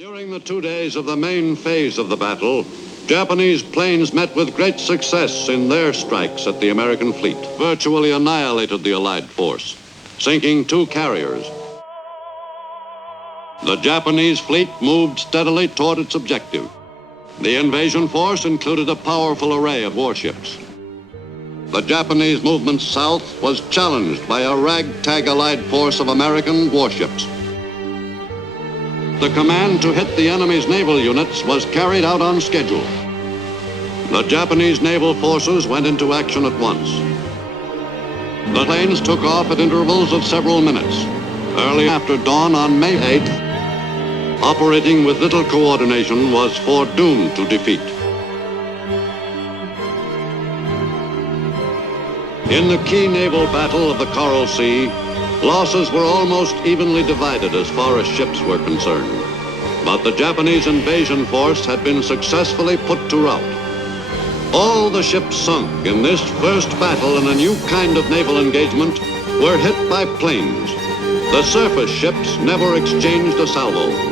During the 2 days of the main phase of the battle, Japanese planes met with great success in their strikes at the American fleet, virtually annihilated the Allied force, sinking 2 carriers. The Japanese fleet moved steadily toward its objective. The invasion force included a powerful array of warships. The Japanese movement south was challenged by a ragtag Allied force of American warships. The command to hit the enemy's naval units was carried out on schedule. The Japanese naval forces went into action at once. The planes took off at intervals of several minutes. Early after dawn on May 8th, operating with little coordination was foredoomed to defeat. In the key naval battle of the Coral Sea, losses were almost evenly divided as far as ships were concerned. But the Japanese invasion force had been successfully put to rout. All the ships sunk in this first battle in a new kind of naval engagement were hit by planes. The surface ships never exchanged a salvo.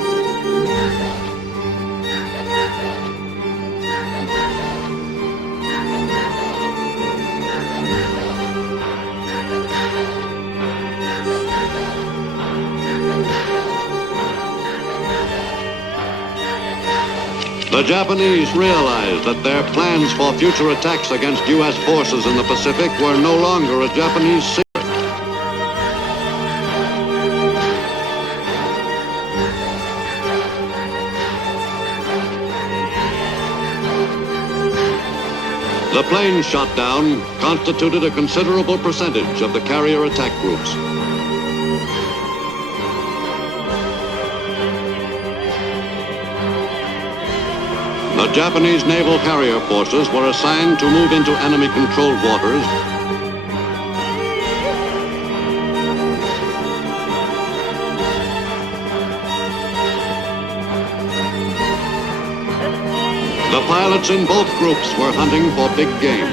The Japanese realized that their plans for future attacks against U.S. forces in the Pacific were no longer a Japanese secret. The planes shot down constituted a considerable percentage of the carrier attack groups. The Japanese naval carrier forces were assigned to move into enemy-controlled waters The pilots in both groups were hunting for big game.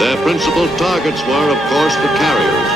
Their principal targets were, of course, the carriers.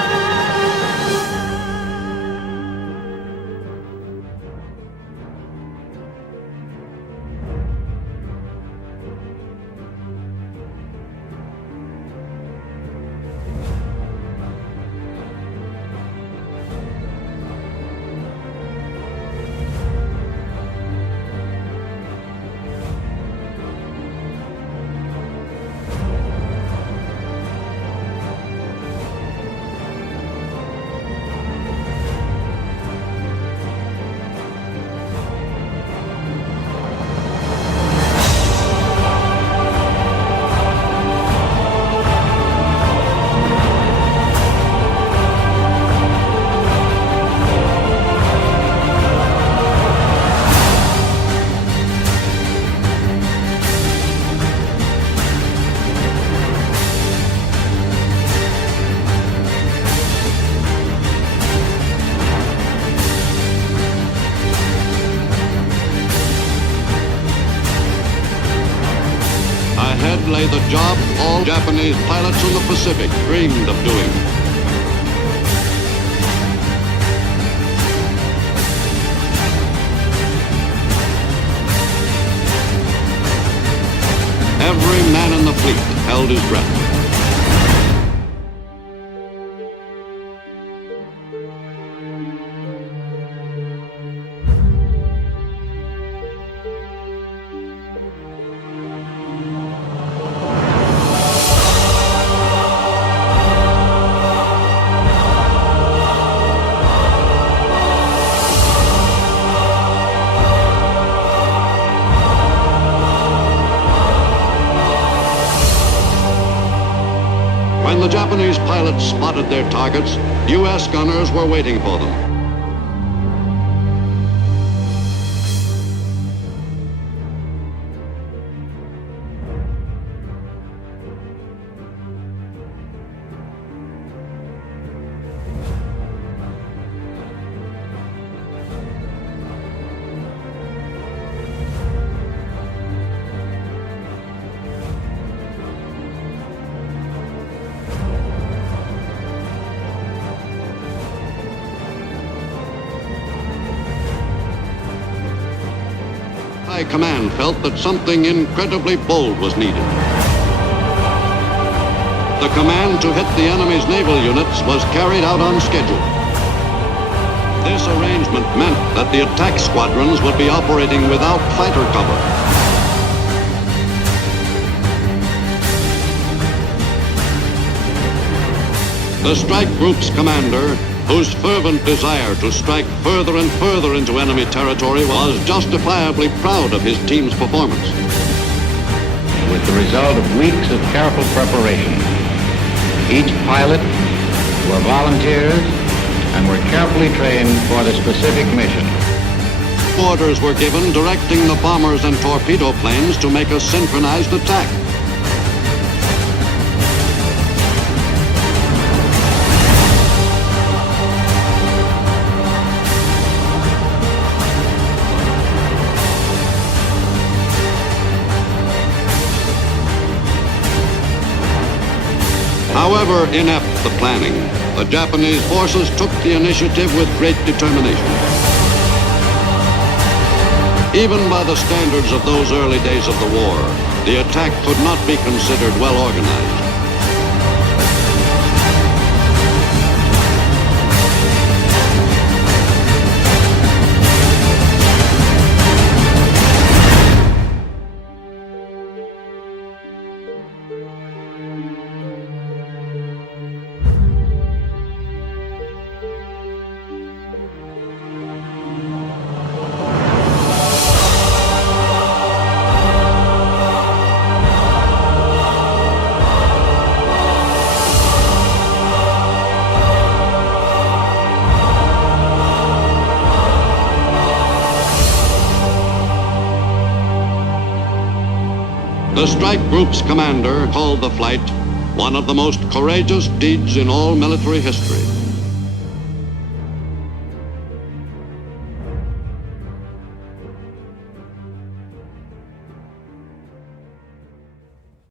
Ahead lay the job all Japanese pilots in the Pacific dreamed of doing. Every man in the fleet held his breath. When the Japanese pilots spotted their targets, U.S. gunners were waiting for them. high command felt that something incredibly bold was needed. The command to hit the enemy's naval units was carried out on schedule. This arrangement meant that the attack squadrons would be operating without fighter cover. The strike group's commander, whose fervent desire to strike further and further into enemy territory, was justifiably proud of his team's performance. With the result of weeks of careful preparation, each pilot were volunteers and were carefully trained for the specific mission. Orders were given directing the bombers and torpedo planes to make a synchronized attack. However inept the planning, the Japanese forces took the initiative with great determination. Even by the standards of those early days of the war, the attack could not be considered well organized. The strike group's commander called the flight one of the most courageous deeds in all military history.